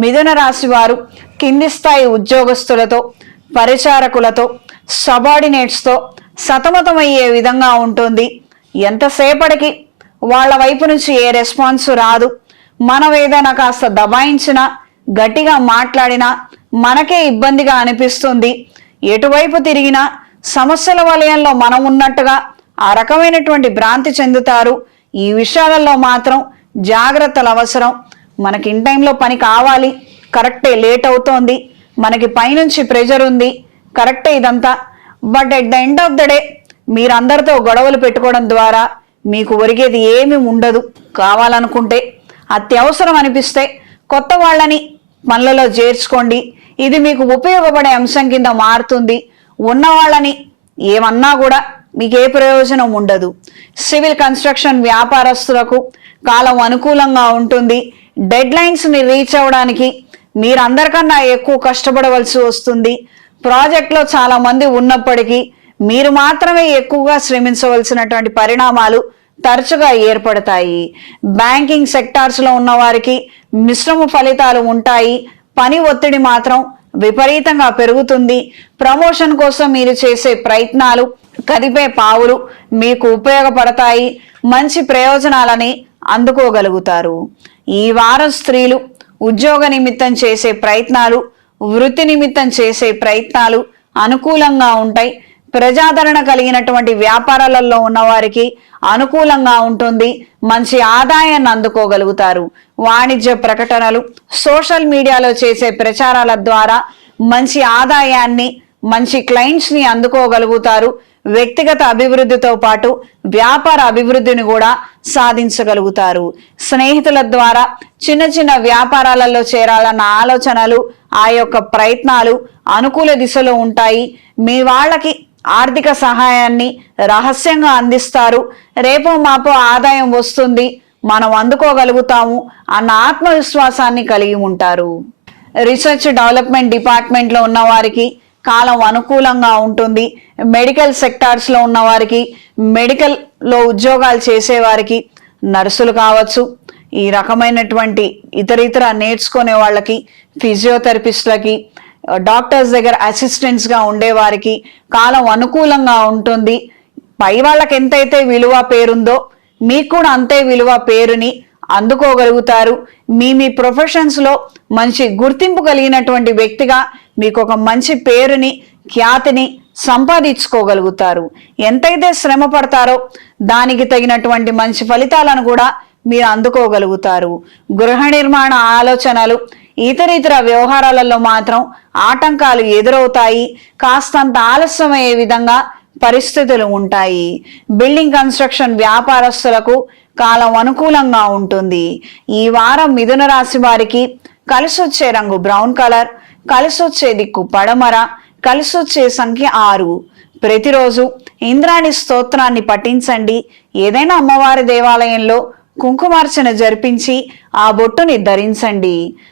మిథున రాశి వారు కింది స్థాయి ఉద్యోగస్తులతో, పరిచారకులతో, సబార్డినేట్స్తో సతమతమయ్యే విధంగా ఉంటుంది. ఎంతసేపటికి వాళ్ళ వైపు నుంచి ఏ రెస్పాన్స్ రాదు. మనం ఏదైనా కాస్త దబాయించినా, గట్టిగా మాట్లాడినా మనకే ఇబ్బందిగా అనిపిస్తుంది. ఎటువైపు తిరిగినా సమస్యల వలయంలో మనం ఉన్నట్టుగా ఆ రకమైనటువంటి భ్రాంతి చెందుతారు. ఈ విషయాలలో మాత్రం జాగ్రత్తలు అవసరం. మనకి ఇన్ టైంలో పని కావాలి, కరెక్టే, లేట్ అవుతోంది, మనకి పైనుంచి ప్రెజర్ ఉంది, కరెక్టే ఇదంతా. But at the end of the day మీరందరితో గొడవలు పెట్టుకోవడం ద్వారా మీకు ఒరిగేది ఏమీ ఉండదు. కావాలనుకుంటే అత్యవసరం అనిపిస్తే కొత్త వాళ్ళని పనులలో చేర్చుకోండి. ఇది మీకు ఉపయోగపడే అంశం కింద మారుతుంది. ఉన్న వాళ్ళని ఏమన్నా కూడా మీకు ఏ ప్రయోజనం ఉండదు. సివిల్ కన్స్ట్రక్షన్ వ్యాపారస్తులకు కాలం అనుకూలంగా ఉంటుంది. డెడ్ లైన్స్ని రీచ్ అవ్వడానికి మీరందరికన్నా ఎక్కువ కష్టపడవలసి వస్తుంది. ప్రాజెక్ట్లో చాలా మంది ఉన్నప్పటికీ మీరు మాత్రమే ఎక్కువగా శ్రమించవలసినటువంటి పరిణామాలు తరచుగా ఏర్పడతాయి. బ్యాంకింగ్ సెక్టార్స్లో ఉన్న వారికి మిశ్రమ ఫలితాలు ఉంటాయి. పని ఒత్తిడి మాత్రం విపరీతంగా పెరుగుతుంది. ప్రమోషన్ కోసం మీరు చేసే ప్రయత్నాలు కదిపే పావులు మీకు ఉపయోగపడతాయి. మంచి ప్రయోజనాలని అందుకోగలుగుతారు. ఈ వారం స్త్రీలు ఉద్యోగ నిమిత్తం చేసే ప్రయత్నాలు, వృత్తి నిమిత్తం చేసే ప్రయత్నాలు అనుకూలంగా ఉంటాయి. ప్రజాదరణ కలిగినటువంటి వ్యాపారాలలో ఉన్నవారికి అనుకూలంగా ఉంటుంది. మంచి ఆదాయాన్ని అందుకోగలుగుతారు. వాణిజ్య ప్రకటనలు, సోషల్ మీడియాలో చేసే ప్రచారాల ద్వారా మంచి ఆదాయాన్ని, మంచి క్లయింట్స్ని అందుకోగలుగుతారు. వ్యక్తిగత అభివృద్ధితో పాటు వ్యాపార అభివృద్ధిని కూడా సాధించగలుగుతారు. స్నేహితుల ద్వారా చిన్న చిన్న వ్యాపారాలలో చేరాలన్న ఆలోచనలు, ఆ యొక్క ప్రయత్నాలు అనుకూల దిశలో ఉంటాయి. మీ వాళ్ళకి ఆర్థిక సహాయాన్ని రహస్యంగా అందిస్తారు. రేపో మాపో ఆదాయం వస్తుంది, మనం అందుకోగలుగుతాము అన్న ఆత్మవిశ్వాసాన్ని కలిగి ఉంటారు. రీసెర్చ్ డెవలప్మెంట్ డిపార్ట్మెంట్లో ఉన్న వారికి కాలం అనుకూలంగా ఉంటుంది. మెడికల్ సెక్టార్స్లో ఉన్న వారికి, మెడికల్లో ఉద్యోగాలు చేసేవారికి, నర్సులు కావచ్చు, ఈ రకమైనటువంటి ఇతర నేర్చుకునే వాళ్ళకి, ఫిజియోథెరపిస్టులకి, డాక్టర్స్ దగ్గర అసిస్టెంట్స్గా ఉండేవారికి కాలం అనుకూలంగా ఉంటుంది. పై వాళ్ళకి ఎంతైతే విలువ పేరుందో మీకు కూడా అంతే విలువ పేరుని అందుకోగలుగుతారు. మీ ప్రొఫెషన్స్లో మంచి గుర్తింపు కలిగినటువంటి వ్యక్తిగా మీకు ఒక మంచి పేరుని, ఖ్యాతిని సంపాదించుకోగలుగుతారు. ఎంతైతే శ్రమ పడతారో దానికి తగినటువంటి మంచి ఫలితాలను కూడా మీరు అందుకోగలుగుతారు. గృహ నిర్మాణ ఆలోచనలు, ఇతర వ్యవహారాలలో మాత్రం ఆటంకాలు ఎదురవుతాయి. కాస్తంత ఆలస్యమయ్యే విధంగా పరిస్థితులు ఉంటాయి. బిల్డింగ్ కన్స్ట్రక్షన్ వ్యాపారస్తులకు కాలం అనుకూలంగా ఉంటుంది. ఈ వారం మిథున రాశి వారికి కలిసొచ్చే రంగు బ్రౌన్ కలర్, కలిసొచ్చే దిక్కు పడమర, కలిసొచ్చే సంఖ్య 6. ప్రతిరోజు ఇంద్రాణి స్తోత్రాన్ని పఠించండి. ఏదైనా అమ్మవారి దేవాలయంలో కుంకుమార్చన జరిపించి ఆ బొట్టుని ధరించండి.